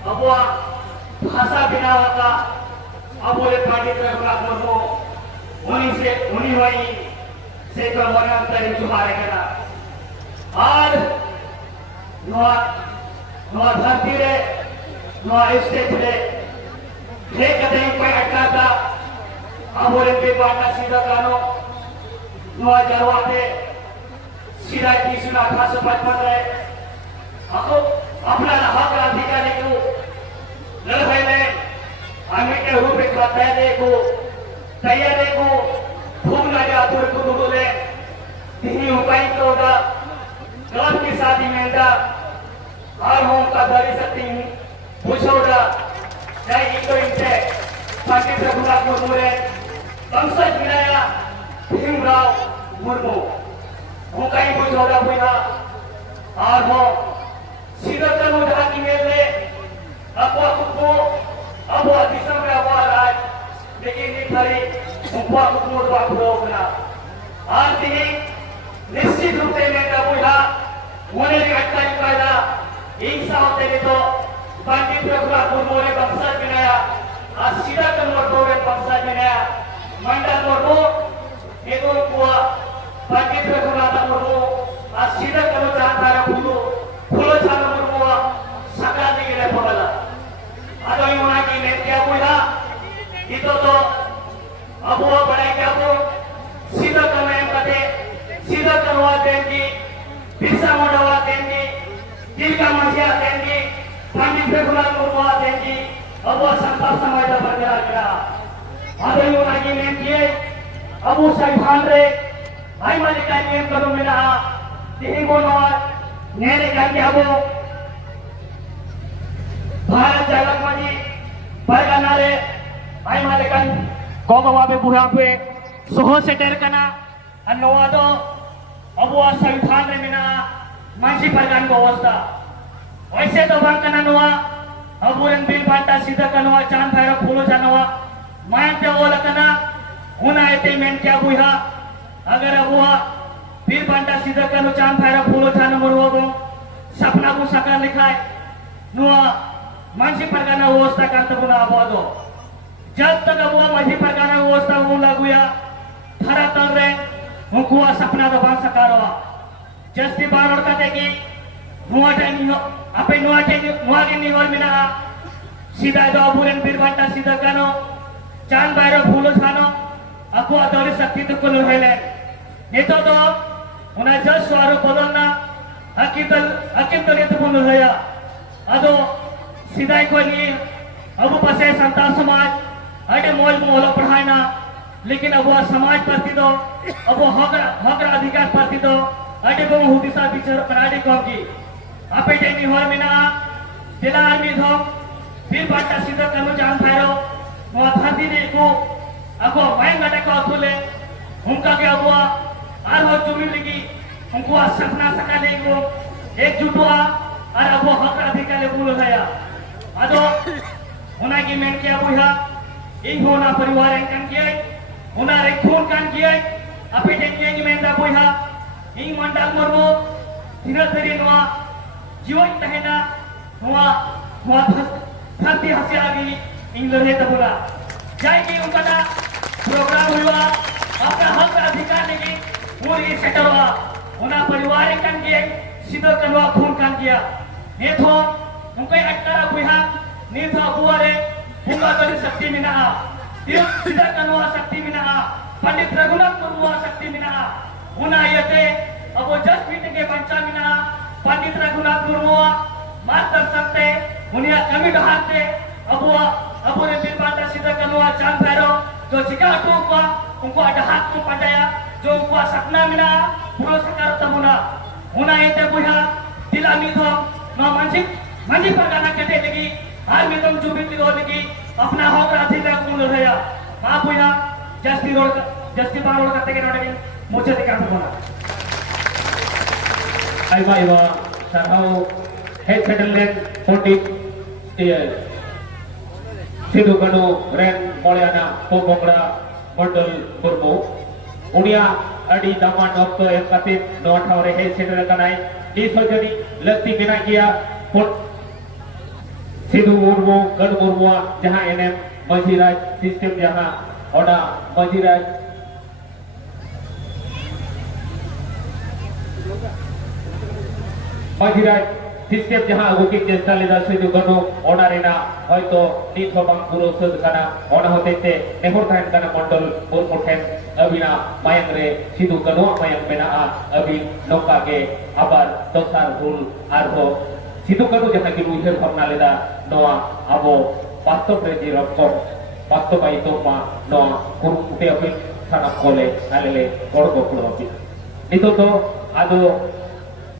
अब भाषा बिना होगा अब बोले पंडित रघुनाथ मुर्मू उन्हीं वही से तो मरणोत्तरी जुहारे करा और नवा धरती रे नवा स्टेज रे हे कदे कोई अटका था अब बोले बेबाना सीधा कानो नवा जरवाते सीधा 358 रे ako अपना हक अधिकार को लड़ाई में आगे के रूप एक बताए को तैयार को भूख ना जा तो को बोले तीन उपाय तो होगा गलत की शादी में दा और हम का धरी सकती हूँ पूछोगा चाहे तो इनसे पंडित रघुनाथ मुर्मू ने वंशज मिलाया भीमराव मुर्मू वो कहीं पूछोगा भैया और वो सीधा कर मुझा की मेले अब वो अब वो दिसंबर में हुआ राज लेकिन ये खरी उनका कुछ बात होगा आज ही निश्चित रूप से मैं तब बुझा होने की घटना की पैदा एक साल से तो पंडित रघुनाथ मुर्मू ने बक्सर बनाया आज सीधा कर मुर्मू ने बक्सर बनाया मंडल मुर्मू एक और कुआ पंडित रघुनाथ मुर्मू आज सीधा कर चाहता है फूलो छानो मुर्मू सकरा नहीं गिरे पगला अदो ही होना कि मैं क्या बोला इतो तो अब वो बड़े क्या वो सीधा करने कटे सीधा करवा देंगी बिरसा मुंडा देंगी दिल का मजिया देंगी पंडित रघुनाथ मुर्मू देंगी अब वो संता समाज का बरकरार करा अदो ही होना कि मैं किए अब वो साइबान रे भाई मालिक का नियम करो मेरा यही बोलो नेरे जाके अब भारत जगत मजी परगना रे आई मालिकन कोगवा पे बुढ़ा पे सोहो से डर कना अन्नवा दो अब वो संविधान रे मिना मांसी परगन को अवस्था वैसे तो बांग कना नवा अब वो बिल बांटा सीधा कनवा चांद भैरव फूलो जानवा मायन पे वो लकना होना ऐसे में क्या बुढ़ा अगर अब वो बिल बांटा सीधा कनो चांद भैरव फूलो जान मरवा को सपना को साकार लिखाए नुआ मांसी परगना व्यवस्था करते बुना आबादो जब तक अब वो मांसी परगना व्यवस्था वो लागुया थरा तर रे हुकुआ सपना तो बांध सकारोa जस्ती बारोड कते की नुआ टाइम हो अपे नुआ के निवर मिना सीधा जो अबुरेन बिर बांटा सीधा कनो चांद भैरव फूलो जानो aku adori sakti tu kulu hele itu to una jas suara bolonna akim to itu kulu haya ado sidai ko ni abu pase संता समाज अटे मोल मोलो पढ़ाना लेकिन अब वह समाज प्रति तो अब हक अधिकार प्रति तो अटे को हुदी सा बिचार पराडे को की आपे टेनी होर मिना दिला आर्मी धो फिर बाटा सीधा कनु जान थारो वो थाती ने को ako main ngada ko thule उनका क्या हुआ आर हो चुमी लगी उनको सपना सकले को एकजुट हुआ और अब वो हक अधिकार बोलो गया अदो होना की मैं क्या बुझा इन होना परिवार एंकन किए होना रेखोन कान किए अपे देखिए कि मैं दा बुझा इन मंडल मुर्मू दिना तरी नवा जीवन तहना हुआ धरती हसिया भी इन लड़े तबला जाए कि उनका ना प्रोग्राम हुआ अपना हक अधिकार लेके पूरी सेटल हुआ उना परिवार कन के सीधो कनवा खून कान किया ने थो उनके अटकरा बुहा ने थो बुआरे बुंगा तरी शक्ति मिना सीधा कनवा शक्ति मिना पंडित रघुनाथ मुर्मू शक्ति मिना उना यते अब जस्ट मीटिंग के पंचा मिना पंडित रघुनाथ मुर्मू मास्टर सकते उन्हें कमी ढहाते अब ने बिल बांटा सीधा कनवा चांद भैरव जो चिका टोका उनको ada hak tu padaya जो उनको सपना मिला पूरा सकार तमुना होना ये बुहा दिलामी तो ना मंजी परगाना कटे लगी हार में तुम चुबी लो लगी अपना होकर अधिकार कौन रहा मां बुहा जस्ती बार रोड करते के रोड मुझे दिखा बोला आई बा सरहाओ हेड सेटलमेंट पंडित सिद्धू कनु रेन मोलियाना पोपोंगड़ा मंडल मुर्मू उनिया अड़ी दामान नोक्तो एक कतिन नोटाव रे हे सेटर कनाई दी सजनी लक्ति बिना किया सिधु मुर्मू गढ़ मुर्मुआ जहां एनएम मजीराज सिस्टम जहां ओना मजीराज सिस्टम जहां गुकी चेष्टा लेदा सिधु गनो ओना रेना होयतो नीत हो बांग पुरो सद काना ओना होतेते नेहर थाइन काना मंडल मुर्मू ठेन अबिना मायंग रे सिधु गनो मायंग मेना अबि नोका के आबार दोसार हुल आरहो सिधु गनो जहां की उइहर भावना लेदा नोआ आबो वास्तव रे जी रकम वास्तव आइतो मा नोआ कुरुमुटे अबि थाना कोले आलेले गड़ बकुड़ अबि नितो तो आदो